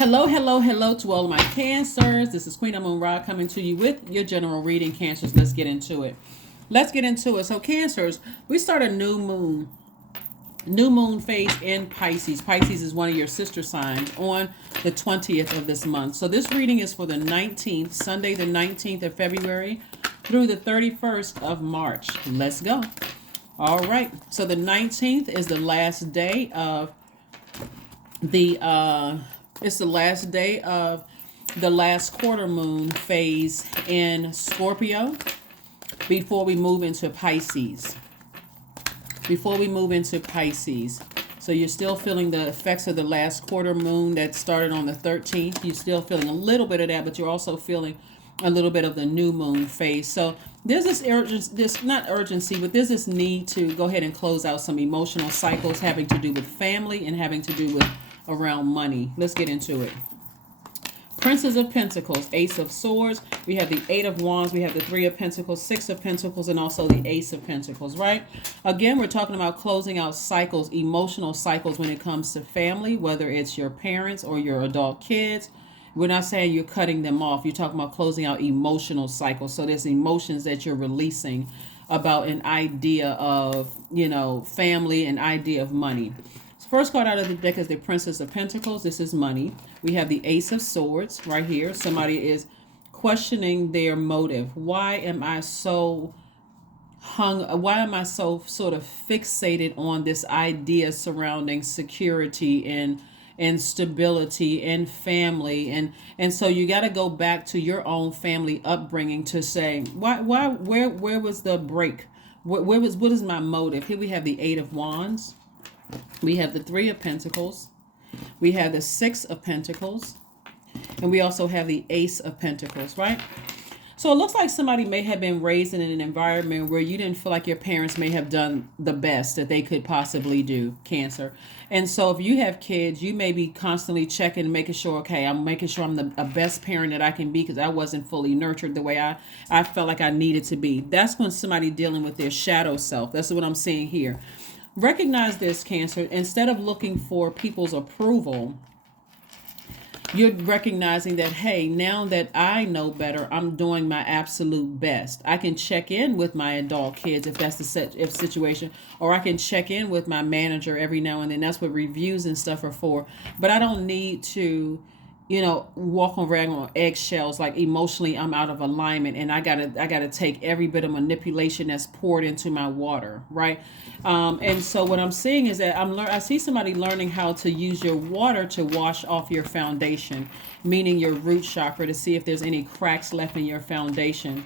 Hello, hello, hello to all of my Cancers. This is Queen Amun Ra coming to you with your general reading, Cancers. Let's get into it. So, Cancers, we start a new moon phase in Pisces. Pisces is one of your sister signs on the 20th of this month. So, this reading is for the 19th, Sunday, the 19th of February through the 31st of March. Let's go. All right. So, the 19th is the last day of it's the last day of the last quarter moon phase in Scorpio before we move into Pisces. So you're still feeling the effects of the last quarter moon that started on the 13th. You're still feeling a little bit of that, but you're also feeling a little bit of the new moon phase. So there's this there's this need to go ahead and close out some emotional cycles having to do with family and having to do with around money. Let's get into it. Princess of Pentacles, Ace of Swords. We have the Eight of Wands. We have the Three of Pentacles, Six of Pentacles, and also the Ace of Pentacles, right? Again, we're talking about closing out cycles, emotional cycles when it comes to family, whether it's your parents or your adult kids. We're not saying you're cutting them off. You're talking about closing out emotional cycles. So there's emotions that you're releasing about an idea of, family, an idea of money. First card out of the deck is the Princess of Pentacles. This is money. We have the Ace of Swords right here. Somebody is questioning their motive. Why am I so sort of fixated on this idea surrounding security and stability and family? And so you got to go back to your own family upbringing to say, where was the break? What is my motive? Here we have the Eight of Wands. We have the Three of Pentacles. We have the Six of Pentacles. And we also have the Ace of Pentacles, right? So it looks like somebody may have been raised in an environment where you didn't feel like your parents may have done the best that they could possibly do, Cancer. And so if you have kids, you may be constantly checking and making sure, okay, I'm making sure I'm the best parent that I can be because I wasn't fully nurtured the way I felt like I needed to be. That's when somebody dealing with their shadow self. That's what I'm seeing here. Recognize this, Cancer. Instead of looking for people's approval, you're recognizing that, hey, now that I know better, I'm doing my absolute best. I can check in with my adult kids if that's the situation, or I can check in with my manager every now and then. That's what reviews and stuff are for. But I don't need to walk around on eggshells. Like emotionally I'm out of alignment and I gotta take every bit of manipulation that's poured into my water, right? And so what I'm seeing is that I see somebody learning how to use your water to wash off your foundation, meaning your root chakra, to see if there's any cracks left in your foundation.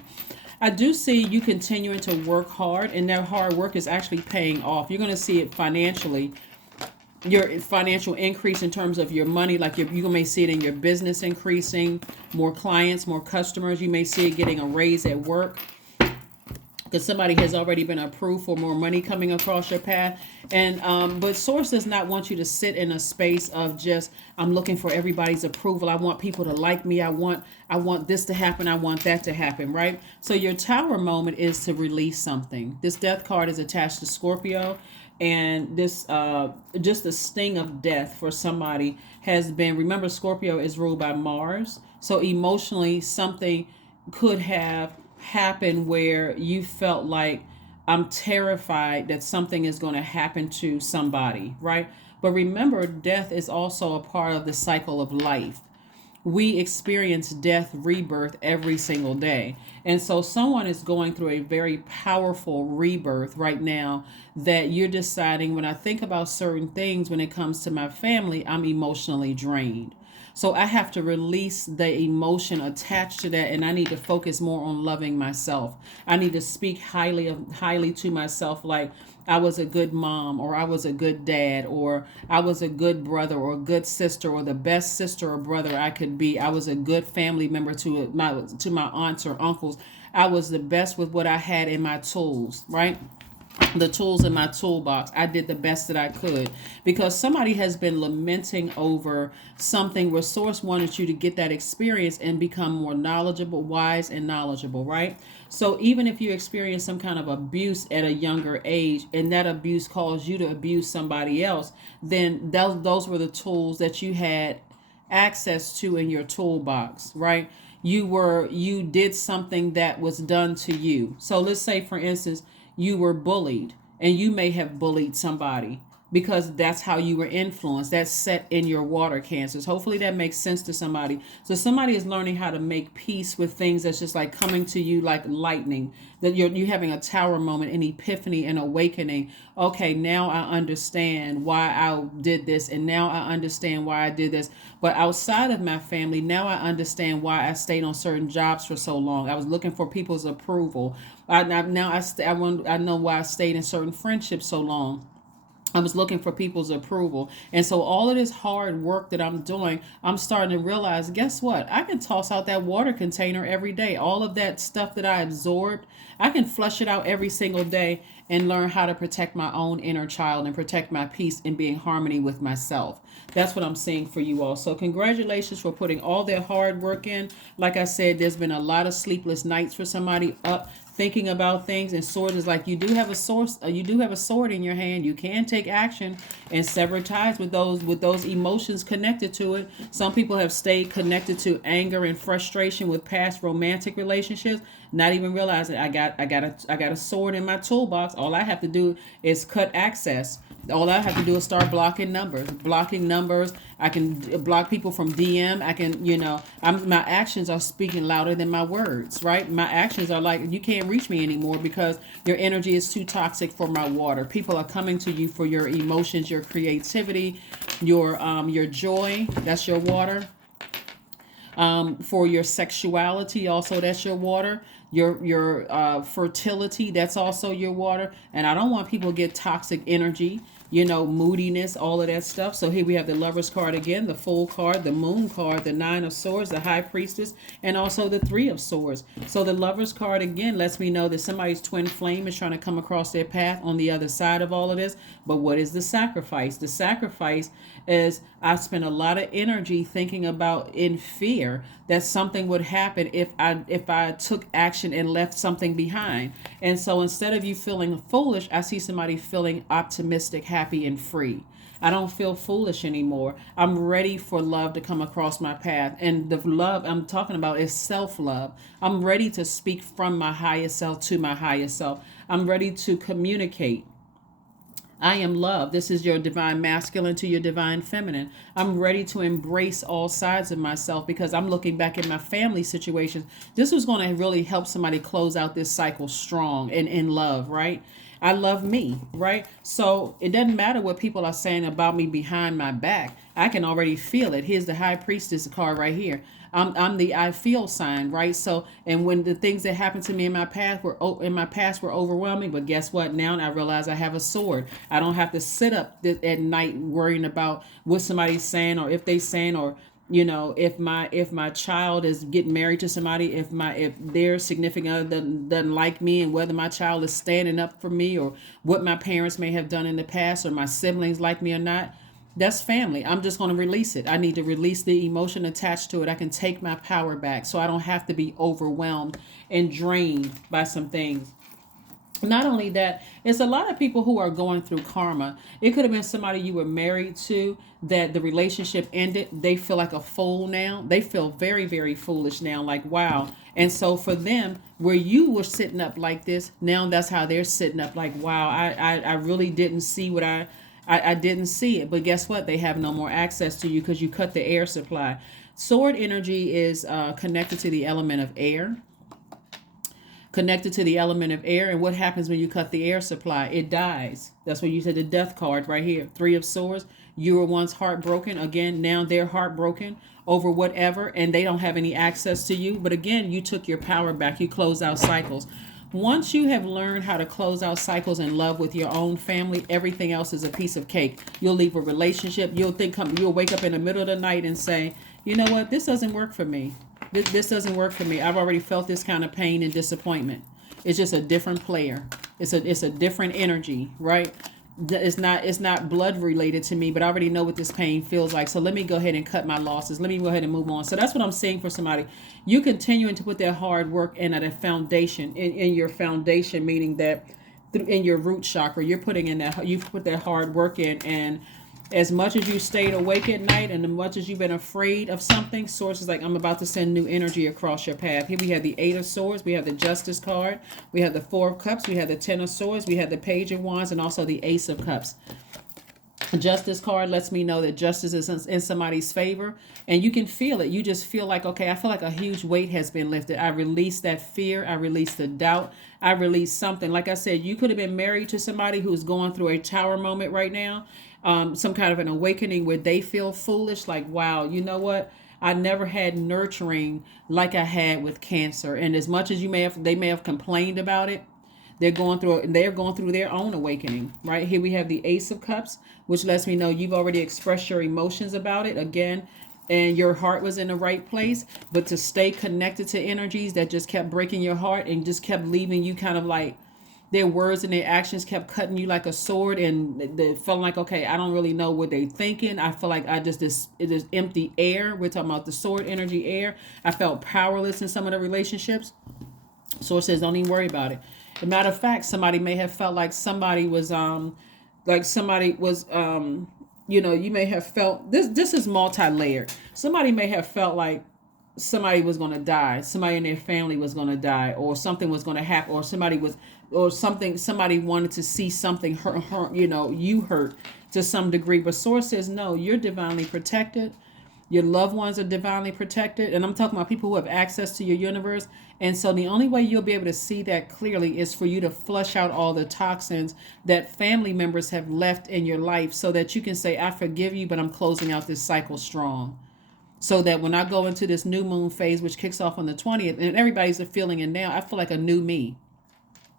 I do see you continuing to work hard, and that hard work is actually paying off. You're going to see it financially, your financial increase in terms of your money. Like you may see it in your business increasing, more clients, more customers. You may see it getting a raise at work because somebody has already been approved for more money coming across your path. And but Source does not want you to sit in a space of just, I'm looking for everybody's approval. I want people to like me. I want this to happen. I want that to happen, right? So your Tower moment is to release something. This Death card is attached to Scorpio. And this just the sting of death for somebody has been, remember Scorpio is ruled by Mars, so emotionally something could have happened where you felt like, I'm terrified that something is going to happen to somebody, right? But remember, death is also a part of the cycle of life. We experience death, rebirth every single day. And so someone is going through a very powerful rebirth right now that you're deciding, when I think about certain things when it comes to my family, I'm emotionally drained. So I have to release the emotion attached to that, and I need to focus more on loving myself. I need to speak highly to myself, like I was a good mom, or I was a good dad, or I was a good brother or a good sister, or the best sister or brother I could be. I was a good family member to my aunts or uncles. I was the best with what I had in my tools, right? The tools in my toolbox. I did the best that I could, because somebody has been lamenting over something where Source wanted you to get that experience and become more knowledgeable, wise and knowledgeable, right? So even if you experience some kind of abuse at a younger age and that abuse caused you to abuse somebody else, then those were the tools that you had access to in your toolbox, right? You did something that was done to you. So let's say, for instance, you were bullied, and you may have bullied somebody because that's how you were influenced. That's set in your water cancers. Hopefully that makes sense to somebody. So somebody is learning how to make peace with things that's just like coming to you like lightning. That you're having a tower moment, an epiphany, an awakening. Okay, now I understand why I did this, and now I understand why I did this. But outside of my family, now I understand why I stayed on certain jobs for so long. I was looking for people's approval. I know why I stayed in certain friendships so long. I was looking for people's approval. And so all of this hard work that I'm doing, I'm starting to realize, guess what? I can toss out that water container every day. All of that stuff that I absorbed, I can flush it out every single day and learn how to protect my own inner child and protect my peace and be in harmony with myself. That's what I'm seeing for you all. So congratulations for putting all their hard work in. Like I said, there's been a lot of sleepless nights for somebody up thinking about things, and sword is like, you do have a source, you do have a sword in your hand. You can take action and sever ties with those emotions connected to it. Some people have stayed connected to anger and frustration with past romantic relationships, not even realizing I got a sword in my toolbox. All I have to do is cut access. All I have to do is start blocking numbers. Blocking numbers. I can block people from DM. I can, my actions are speaking louder than my words, right? My actions are like, you can't reach me anymore because your energy is too toxic for my water. People are coming to you for your emotions, your creativity, your joy. That's your water. For your sexuality, also that's your water. Your fertility, that's also your water. And I don't want people to get toxic energy, moodiness, all of that stuff. So here we have the Lover's card again, the Fool card, the Moon card, the Nine of Swords, the High Priestess, and also the Three of Swords. So the Lover's card again lets me know that somebody's twin flame is trying to come across their path on the other side of all of this. But what is the sacrifice? The sacrifice is, I spent a lot of energy thinking about, in fear that something would happen if I took action and left something behind. And so instead of you feeling foolish, I see somebody feeling optimistic, happy, and free. I don't feel foolish anymore. I'm ready for love to come across my path. And the love I'm talking about is self-love. I'm ready to speak from my highest self to my highest self. I'm ready to communicate. I am love. This is your divine masculine to your divine feminine. I'm ready to embrace all sides of myself because I'm looking back at my family situations. This was going to really help somebody close out this cycle strong and in love, right? I love me, right? So it doesn't matter what people are saying about me behind my back. I can already feel it. Here's the High Priestess card right here. I'm the I feel sign, right? So, and when the things that happened to me in my past were overwhelming, but guess what? Now I realize I have a sword. I don't have to sit up at night worrying about what somebody's saying or if they saying, or if my child is getting married to somebody, if their significant other doesn't like me, and whether my child is standing up for me, or what my parents may have done in the past, or my siblings like me or not. That's family. I'm just going to release it. I need to release the emotion attached to it. I can take my power back so I don't have to be overwhelmed and drained by some things. Not only that, it's a lot of people who are going through karma. It could have been somebody you were married to that the relationship ended. They feel like a fool now. They feel very, very foolish now, like, wow. And so for them, where you were sitting up like this, now that's how they're sitting up like, wow, I really didn't see what I didn't see it. But guess what? They have no more access to you because you cut the air supply. Sword energy is connected to the element of air. Connected to the element of air. And what happens when you cut the air supply? It dies. That's what you said, the death card right here. Three of Swords. You were once heartbroken. Again, now they're heartbroken over whatever, and they don't have any access to you. But again, you took your power back. You closed out cycles. Once you have learned how to close out cycles in love with your own family, everything else is a piece of cake. You'll leave a relationship. You'll wake up in the middle of the night and say, you know what? This doesn't work for me. This doesn't work for me. I've already felt this kind of pain and disappointment. It's just a different player. It's a different energy, right? It's not blood related to me, but I already know what this pain feels like. So let me go ahead and cut my losses. Let me go ahead and move on. So that's what I'm saying for somebody. You continuing to put that hard work in at a foundation, in your foundation, meaning that in your root chakra, you're putting in that, you put that hard work in, and As much as you stayed awake at night and as much as you've been afraid of something, Source is like, I'm about to send new energy across your path. Here we have the Eight of Swords, we have the Justice card, we have the Four of Cups, we have the Ten of Swords, we have the Page of Wands, and also the Ace of Cups. Justice card lets me know that justice is in somebody's favor, and you can feel it. You just feel like, okay, I feel like a huge weight has been lifted. I released that fear. I released the doubt. I released something. Like I said, you could have been married to somebody who's going through a tower moment right now, some kind of an awakening where they feel foolish, like, wow, you know what? I never had nurturing like I had with Cancer. And as much as they may have complained about it, they're going through their own awakening. Right here we have the Ace of Cups, which lets me know you've already expressed your emotions about it again, and your heart was in the right place. But to stay connected to energies that just kept breaking your heart and just kept leaving you kind of like, their words and their actions kept cutting you like a sword, and they felt like, okay, I don't really know what they're thinking. I feel like it is empty air. We're talking about the sword energy, air. I felt powerless in some of the relationships. Source says, don't even worry about it. As a matter of fact, somebody may have felt like somebody was you may have felt this is multi-layered. Somebody may have felt like somebody was going to die, somebody in their family was going to die, or something was going to happen, or somebody wanted to see something hurt, you hurt to some degree. But Source says, no, you're divinely protected. Your loved ones are divinely protected. And I'm talking about people who have access to your universe. And so the only way you'll be able to see that clearly is for you to flush out all the toxins that family members have left in your life, so that you can say, I forgive you, but I'm closing out this cycle strong. So that when I go into this new moon phase, which kicks off on the 20th, and everybody's feeling it now, I feel like a new me.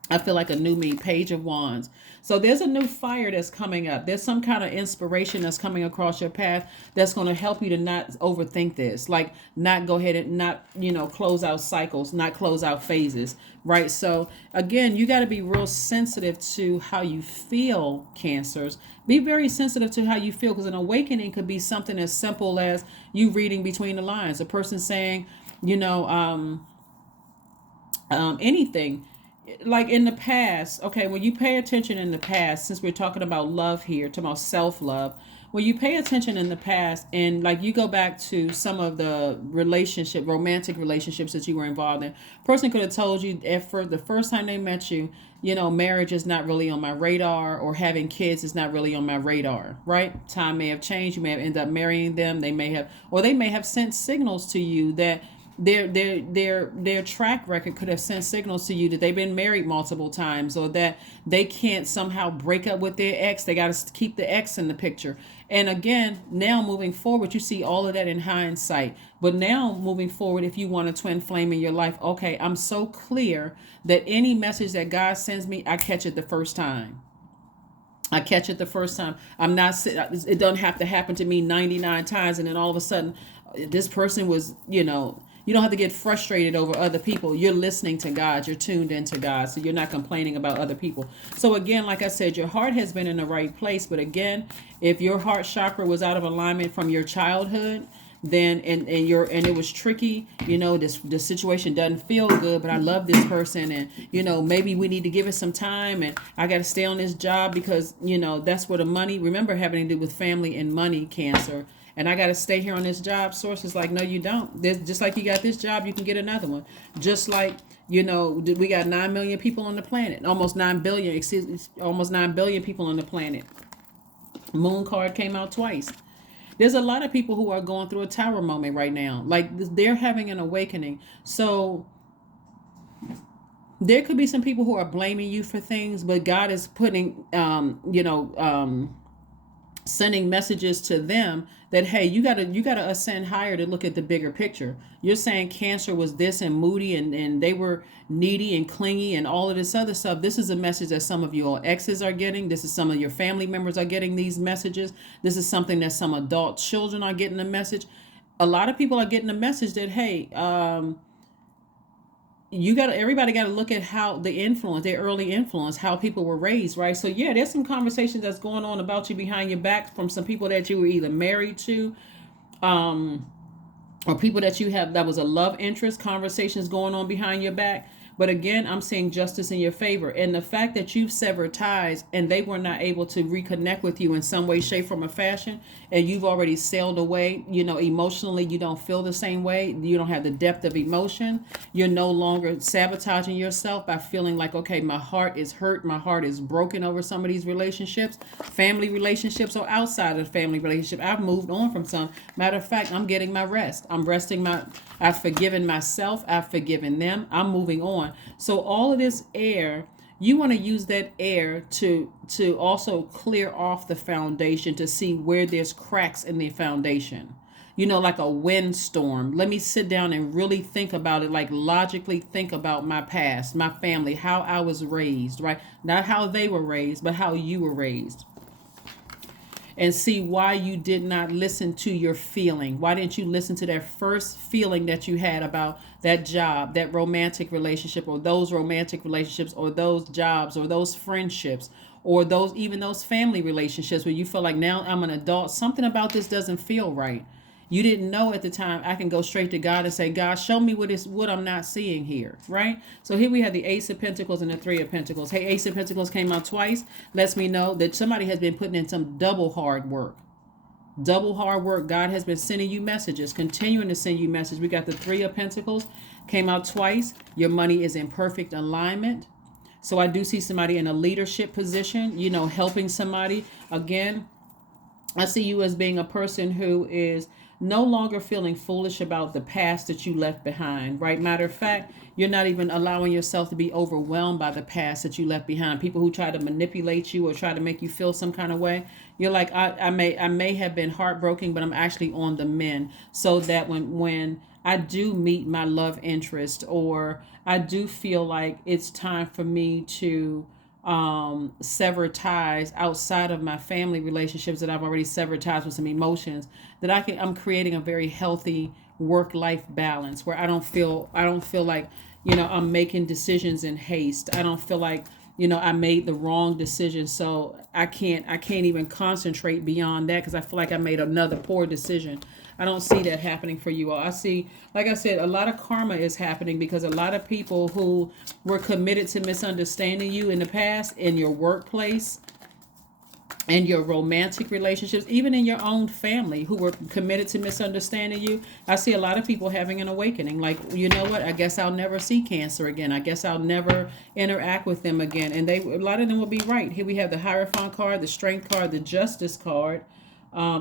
I feel like a new me, Page of Wands. So there's a new fire that's coming up. There's some kind of inspiration that's coming across your path that's going to help you to not overthink this. Like, not go ahead and not, close out cycles, not close out phases, right? So again, you got to be real sensitive to how you feel, Cancers. Be very sensitive to how you feel, because an awakening could be something as simple as you reading between the lines. A person saying, anything. Like in the past, okay, when you pay attention in the past, since we're talking about love here, talking about self-love, when you pay attention in the past and like you go back to some of the romantic relationships that you were involved in, person could have told you the first time they met you, marriage is not really on my radar, or having kids is not really on my radar, right? Time may have changed. You may have ended up marrying them. They may have sent signals to you that their track record could have sent signals to you that they've been married multiple times, or that they can't somehow break up with their ex. They got to keep the ex in the picture. And again, now moving forward, you see all of that in hindsight. But now moving forward, if you want a twin flame in your life, okay, I'm so clear that any message that God sends me, I catch it the first time. I catch it the first time. It doesn't have to happen to me 99 times. And then all of a sudden, this person was, you don't have to get frustrated over other people. You're listening to God. You're tuned into God. So you're not complaining about other people. So again, like I said, your heart has been in the right place. But again, if your heart chakra was out of alignment from your childhood, then and it was tricky, this situation doesn't feel good, but I love this person, and maybe we need to give it some time, and I got to stay on this job because that's where the money, remember, having to do with family and money, Cancer. And I got to stay here on this job. Source is like, no, you don't. Just like you got this job, you can get another one. Just like, we got 9 million people on the planet. Almost 9 billion people on the planet. Moon card came out twice. There's a lot of people who are going through a tower moment right now. Like, they're having an awakening. So there could be some people who are blaming you for things, but God is putting, sending messages to them that, hey, you gotta ascend higher to look at the bigger picture. You're saying Cancer was this and moody, and they were needy and clingy and all of this other stuff. This is a message that some of your exes are getting. This is some of your family members are getting these messages. This is something that some adult children are getting a message. A lot of people are getting a message that, hey, everybody got to look at how their early influence, how people were raised, right? So yeah, there's some conversations that's going on about you behind your back from some people that you were either married to, or people that you have that was a love interest, conversations going on behind your back. But again, I'm seeing justice in your favor. And the fact that you've severed ties and they were not able to reconnect with you in some way, shape, form, or fashion, and you've already sailed away, emotionally, you don't feel the same way. You don't have the depth of emotion. You're no longer sabotaging yourself by feeling like, okay, my heart is hurt. My heart is broken over some of these relationships, family relationships, or outside of family relationship. I've moved on from some. Matter of fact, I'm getting my rest. I've forgiven myself. I've forgiven them. I'm moving on. So all of this air, you want to use that air to also clear off the foundation to see where there's cracks in the foundation. Like a windstorm. Let me sit down and really think about it, like logically think about my past, my family, how I was raised, right? Not how they were raised, but how you were raised. And see why you did not listen to your feeling. Why didn't you listen to that first feeling that you had about that job, that romantic relationship, or those romantic relationships, or those jobs, or those friendships, or those family relationships where you feel like, now I'm an adult, something about this doesn't feel right. You didn't know at the time. I can go straight to God and say, God, show me what I'm not seeing here, right? So here we have the Ace of Pentacles and the Three of Pentacles. Hey, Ace of Pentacles came out twice. Lets me know that somebody has been putting in some double hard work. Double hard work. God has been sending you messages, continuing to send you messages. We got the Three of Pentacles, came out twice. Your money is in perfect alignment. So I do see somebody in a leadership position, helping somebody. Again, I see you as being a person who is no longer feeling foolish about the past that you left behind, right? Matter of fact, you're not even allowing yourself to be overwhelmed by the past that you left behind. People who try to manipulate you or try to make you feel some kind of way. You're like, I may have been heartbroken, but I'm actually on the mend, so that when I do meet my love interest, or I do feel like it's time for me to sever ties outside of my family relationships that I've already severed ties with some emotions, that I'm creating a very healthy work-life balance where I don't feel like, I'm making decisions in haste. I don't feel like, I made the wrong decision. So I can't even concentrate beyond that because I feel like I made another poor decision. I don't see that happening for you all. I see, like I said, a lot of karma is happening because a lot of people who were committed to misunderstanding you in the past, in your workplace, and your romantic relationships, even in your own family, who were committed to misunderstanding you. I see a lot of people having an awakening. Like, you know what? I guess I'll never see Cancer again. I guess I'll never interact with them again. And a lot of them will be right. Here we have the Hierophant card, the Strength card, the Justice card.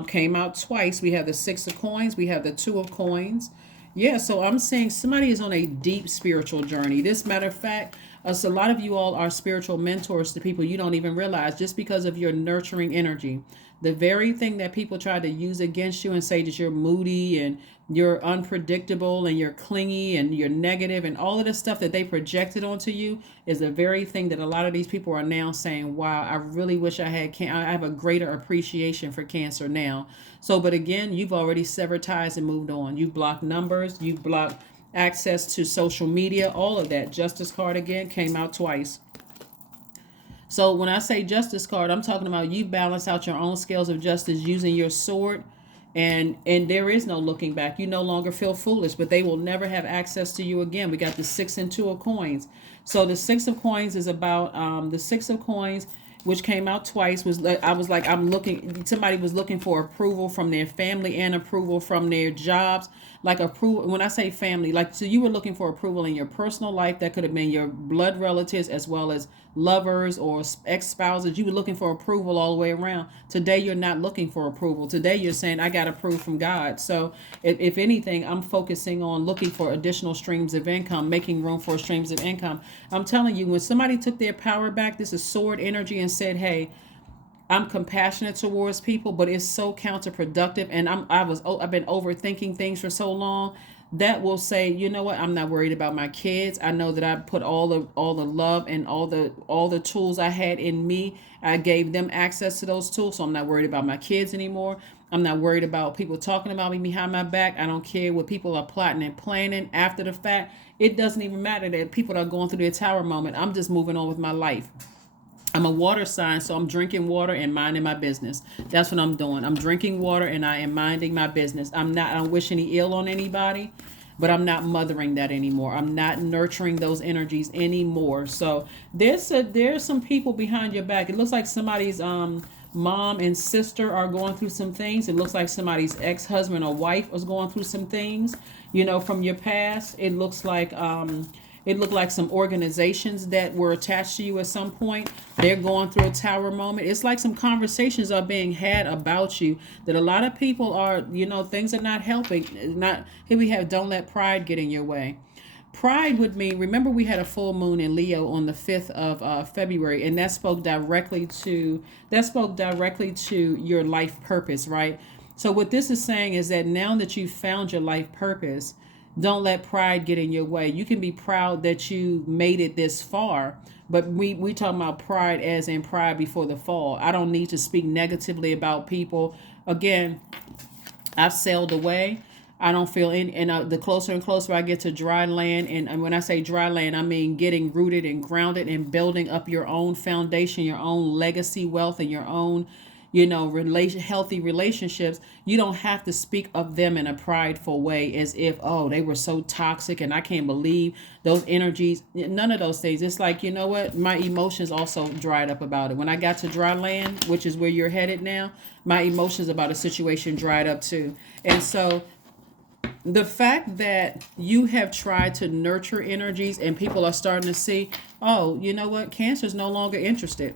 Came out twice. We have the Six of Coins. We have the Two of Coins. Yeah, so I'm saying somebody is on a deep spiritual journey. This, matter of fact, so a lot of you all are spiritual mentors to people you don't even realize just because of your nurturing energy. The very thing that people try to use against you and say that you're moody and you're unpredictable and you're clingy and you're negative and all of the stuff that they projected onto you is the very thing that a lot of these people are now saying, wow, I really wish I have a greater appreciation for Cancer now. So, but again, you've already severed ties and moved on. You've blocked numbers, you've blocked access to social media, all of that. Justice card again came out twice. So when I say Justice card, I'm talking about you balance out your own scales of justice using your sword, and there is no looking back. You no longer feel foolish, but they will never have access to you again. We got the Six and Two of Coins. So the Six of Coins is about the Six of Coins, which came out twice, somebody was looking for approval from their family and approval from their jobs. Like approval, when I say family, like, so you were looking for approval in your personal life. That could have been your blood relatives as well as lovers or ex-spouses. You were looking for approval all the way around. Today, you're not looking for approval. Today, you're saying, I got approved from God. So if anything, I'm focusing on looking for additional streams of income, making room for streams of income. I'm telling you, when somebody took their power back, this is sword energy, and said, hey, I'm compassionate towards people, but it's so counterproductive, and I've been overthinking things for so long. That will say, you know what? I'm not worried about my kids. I know that I put all the love and all the tools I had in me. I gave them access to those tools, so I'm not worried about my kids anymore. I'm not worried about people talking about me behind my back. I don't care what people are plotting and planning after the fact. It doesn't even matter that people are going through their tower moment. I'm just moving on with my life. I'm a water sign, so I'm drinking water and minding my business. That's what I'm doing. I'm drinking water and I am minding my business. I don't wish any ill on anybody. but I'm not mothering that anymore. I'm not nurturing those energies anymore. So there's some people behind your back. It looks like somebody's mom and sister are going through some things. It looks like somebody's ex-husband or wife was going through some things, from your past. It looked like some organizations that were attached to you at some point. They're going through a tower moment. It's like some conversations are being had about you that a lot of people are, things are not helping. Not here we have don't let pride get in your way. Pride would mean, remember we had a full moon in Leo on the 5th of February, and that spoke directly to your life purpose, right? So what this is saying is that now that you've found your life purpose, don't let pride get in your way. You can be proud that you made it this far, but we talking about pride as in pride before the fall. I don't need to speak negatively about people. Again, I've sailed away. I don't feel in, and the closer and closer I get to dry land, and when I say dry land, I mean getting rooted and grounded and building up your own foundation, your own legacy wealth, and your own, healthy relationships. You don't have to speak of them in a prideful way as if, oh, they were so toxic and I can't believe those energies. None of those things. It's like, you know what? My emotions also dried up about it. When I got to dry land, which is where you're headed now, my emotions about a situation dried up too. And so the fact that you have tried to nurture energies and people are starting to see, oh, you know what? Cancer is no longer interested.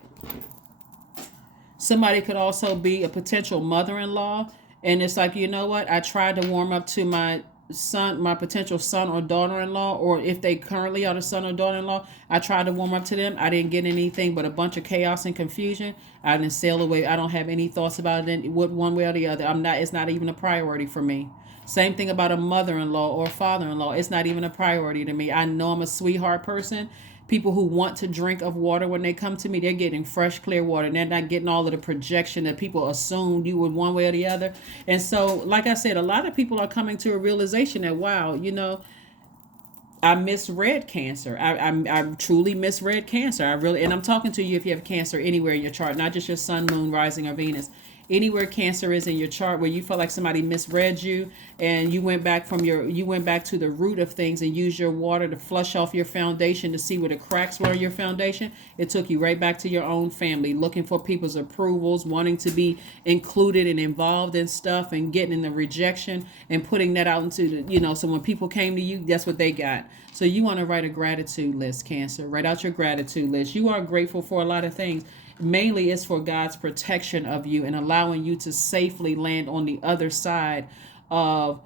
Somebody could also be a potential mother-in-law, and it's like, you know what? I tried to warm up to my potential son or daughter-in-law, or if they currently are the son or daughter-in-law, I tried to warm up to them. I didn't get anything but a bunch of chaos and confusion. I didn't sail away. I don't have any thoughts about it one way or the other. It's not even a priority for me. Same thing about a mother-in-law or father-in-law. It's not even a priority to me. I know I'm a sweetheart person. People who want to drink of water, when they come to me, they're getting fresh, clear water. And they're not getting all of the projection that people assumed you would one way or the other. And so, like I said, a lot of people are coming to a realization that, wow, I misread cancer. I truly misread cancer. And I'm talking to you if you have cancer anywhere in your chart, not just your sun, moon, rising, or Venus. Anywhere cancer is in your chart where you felt like somebody misread you, and you went back to the root of things and used your water to flush off your foundation to see where the cracks were in your foundation. It took you right back to your own family, looking for people's approvals, wanting to be included and involved in stuff, and getting in the rejection and putting that out into so when people came to you, that's what they got. So you want to write a gratitude list, Cancer. Write out your gratitude list. You are grateful for a lot of things. Mainly it's for God's protection of you and allowing you to safely land on the other side of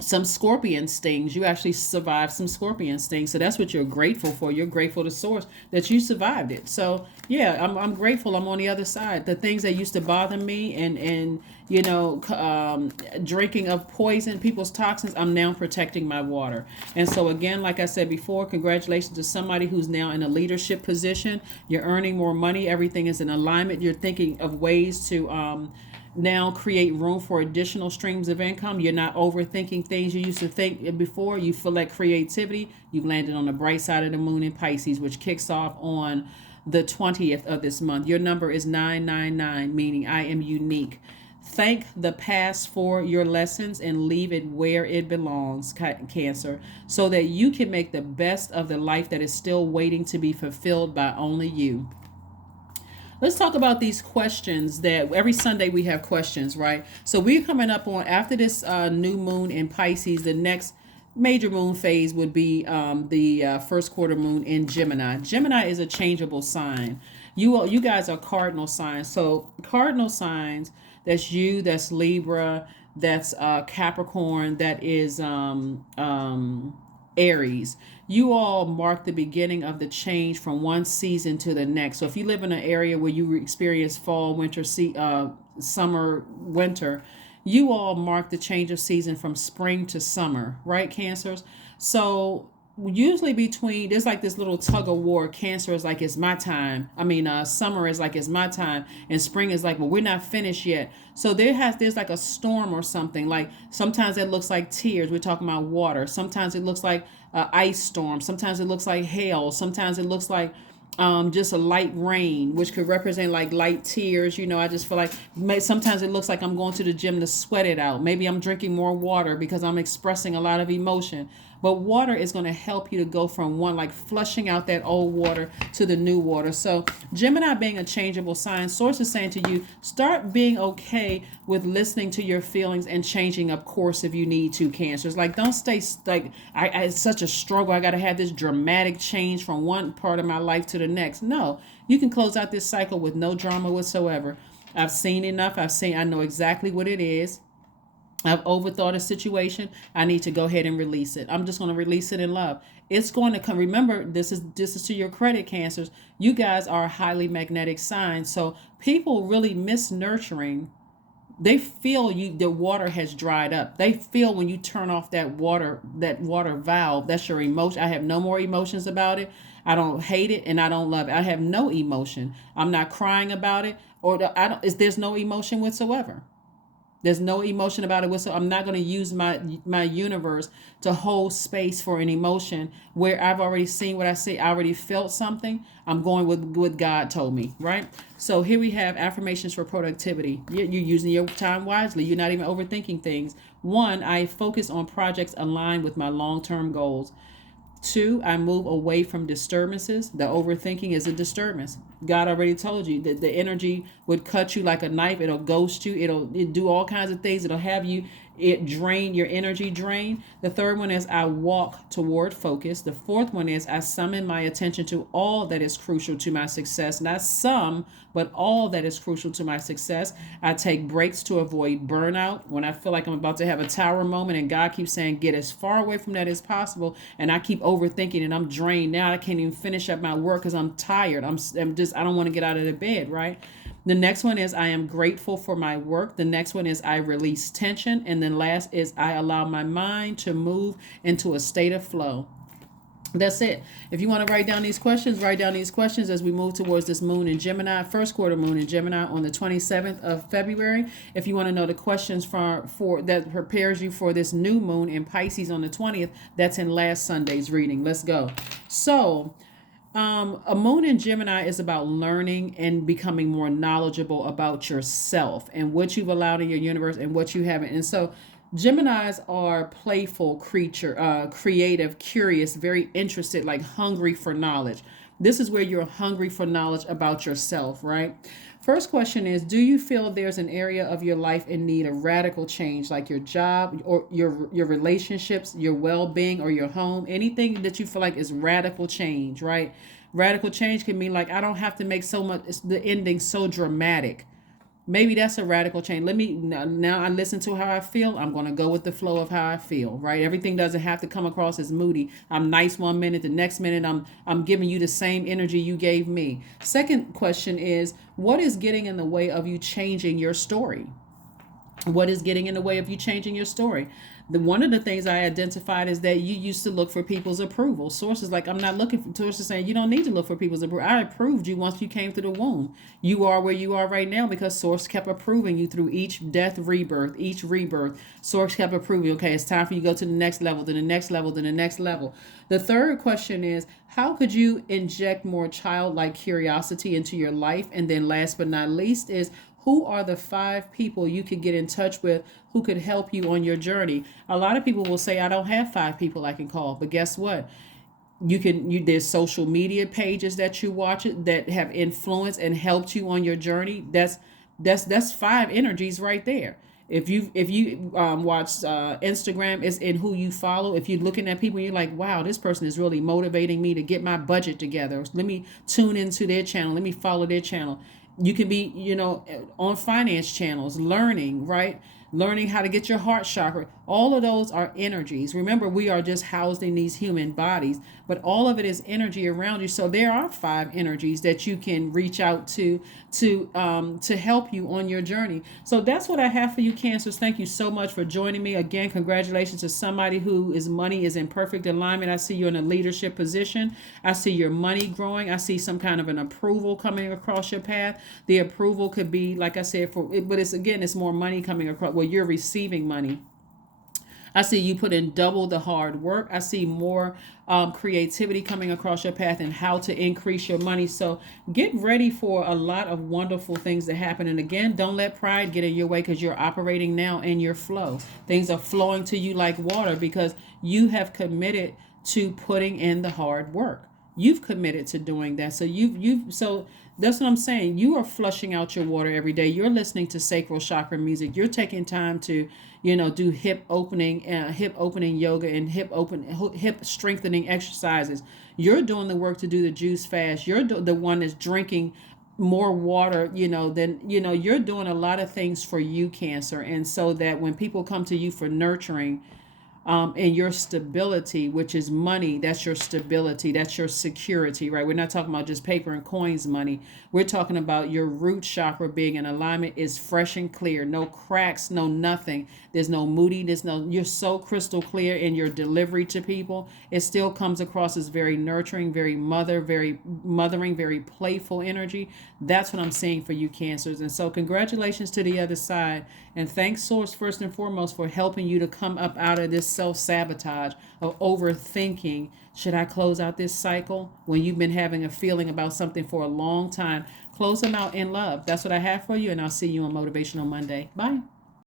some scorpion stings. You actually survived some scorpion stings. So that's what you're grateful for. You're grateful to Source that you survived it. So yeah, I'm grateful I'm on the other side. The things that used to bother me and drinking of poison, people's toxins, I'm now protecting my water. And so again, like I said before, congratulations to somebody who's now in a leadership position. You're earning more money. Everything is in alignment. You're thinking of ways to now create room for additional streams of income. You're not overthinking things you used to think before. You feel like creativity. You've landed on the bright side of the moon in Pisces, which kicks off on the 20th of this month. Your number is 999, meaning I am unique. Thank the past for your lessons and leave it where it belongs, Cancer, so that you can make the best of the life that is still waiting to be fulfilled by only you. Let's talk about these questions that every Sunday we have questions, right? So we're coming up on, after this new moon in Pisces, the next major moon phase would be the first quarter moon in Gemini. Gemini is a changeable sign. You guys are cardinal signs. So cardinal signs, that's you, that's Libra, that's Capricorn, that is Aries. You all mark the beginning of the change from one season to the next. So if you live in an area where you experience fall, winter, summer, winter, you all mark the change of season from spring to summer, right, Cancers? So usually there's like this little tug of war. Cancer is like, it's my time. Summer is like, it's my time, and spring is like, well, we're not finished yet. So there's like a storm or something. Like sometimes it looks like tears. We're talking about water. Sometimes it looks like ice storm. Sometimes it looks like hail. Sometimes it looks like just a light rain, which could represent like light tears. I just feel like sometimes it looks like I'm going to the gym to sweat it out. Maybe I'm drinking more water because I'm expressing a lot of emotion. But water is going to help you to go from one, like flushing out that old water to the new water. So Gemini being a changeable sign, source is saying to you, start being okay with listening to your feelings and changing up course if you need to, Cancers. Like, don't stay like, it's such a struggle. I got to have this dramatic change from one part of my life to the next. No, you can close out this cycle with no drama whatsoever. I've seen enough. I know exactly what it is. I've overthought a situation. I need to go ahead and release it. I'm just going to release it in love. It's going to come. Remember, this is to your credit, Cancers. You guys are a highly magnetic sign. So people really miss nurturing. They feel the water has dried up. They feel when you turn off that water valve, that's your emotion. I have no more emotions about it. I don't hate it and I don't love it. I have no emotion. I'm not crying about it, or there's no emotion whatsoever. There's no emotion about it whatsoever. I'm not going to use my universe to hold space for an emotion where I've already seen what I see. I already felt something. I'm going with what God told me, right? So here we have affirmations for productivity. You're using your time wisely. You're not even overthinking things. 1, I focus on projects aligned with my long-term goals. 2, I move away from disturbances. The overthinking is a disturbance. God already told you that the energy would cut you like a knife. It'll ghost you. It'll do all kinds of things. It'll have you, it drain your energy drain. The third one is I walk toward focus. The fourth one is I summon my attention to all that is crucial to my success. Not some, but all that is crucial to my success. I take breaks to avoid burnout. When I feel like I'm about to have a tower moment and God keeps saying, get as far away from that as possible. And I keep overthinking and I'm drained. Now I can't even finish up my work because I'm tired. I don't want to get out of the bed, right? The next one is I am grateful for my work. The next one is I release tension. And then last is I allow my mind to move into a state of flow. That's it. If you want to write down these questions as we move towards this moon in Gemini, first quarter moon in Gemini on the 27th of February. If you want to know the questions for that prepares you for this new moon in Pisces on the 20th, that's in last Sunday's reading. Let's go. So, a moon in Gemini is about learning and becoming more knowledgeable about yourself and what you've allowed in your universe and what you haven't. And so Geminis are playful creative, curious, very interested, like hungry for knowledge. This is where you're hungry for knowledge about yourself, right? First question is, do you feel there's an area of your life in need of radical change, like your job or your relationships, your well-being, or your home? Anything that you feel like is radical change, right? Radical change can mean like I don't have to make so much the ending so dramatic. Maybe that's a radical change. Now I listen to how I feel. I'm going to go with the flow of how I feel, right? Everything doesn't have to come across as moody. I'm nice one minute, the next minute I'm giving you the same energy you gave me. Second question is, what is getting in the way of you changing your story? What is getting in the way of you changing your story? One of the things I identified is that you used to look for people's approval. Sources like, I'm not looking for, sources saying you don't need to look for people's approval. I approved you once you came through the womb. You are where you are right now because Source kept approving you through each death, each rebirth. Source kept approving. Okay, it's time for you to go to the next level, to the next level, to the next level. The third question is, how could you inject more childlike curiosity into your life? And then last but not least is, who are the 5 people you could get in touch with who could help you on your journey? A lot of people will say, I don't have 5 people I can call. But guess what? There's social media pages that you watch it that have influenced and helped you on your journey. That's 5 energies right there. If you watch Instagram, it's in who you follow. If you're looking at people and you're like, wow, this person is really motivating me to get my budget together. Let me tune into their channel. Let me follow their channel. You can be, on finance channels, learning, right? Learning how to get your heart chakra. All of those are energies. Remember, we are just housed in these human bodies, but all of it is energy around you. So there are 5 energies that you can reach out to help you on your journey. So that's what I have for you, Cancers. Thank you so much for joining me. Again, congratulations to somebody whose money is in perfect alignment. I see you in a leadership position. I see your money growing. I see some kind of an approval coming across your path. The approval could be, like I said, but it's more money coming across. Well, you're receiving money. I see you put in double the hard work. I see more creativity coming across your path and how to increase your money. So get ready for a lot of wonderful things to happen. And again, don't let pride get in your way, because you're operating now in your flow. Things are flowing to you like water because you have committed to putting in the hard work. You've committed to doing that. So so that's what I'm saying. You are flushing out your water every day. You're listening to sacral chakra music. You're taking time to, do hip opening yoga and hip strengthening exercises. You're doing the work to do the juice fast. You're the one that's drinking more water, than, you're doing a lot of things for you, Cancer. And so that when people come to you for nurturing, and your stability, which is money, that's your stability, that's your security, right? We're not talking about just paper and coins money. We're talking about your root chakra being in alignment, is fresh and clear, no cracks, no nothing. There's no moodiness, you're so crystal clear in your delivery to people. It still comes across as very nurturing, very mothering, very playful energy. That's what I'm seeing for you, Cancers. And so congratulations to the other side. And thanks, Source, first and foremost, for helping you to come up out of this self-sabotage of overthinking. Should I close out this cycle? When you've been having a feeling about something for a long time, close them out in love. That's what I have for you, and I'll see you on Motivational Monday. Bye.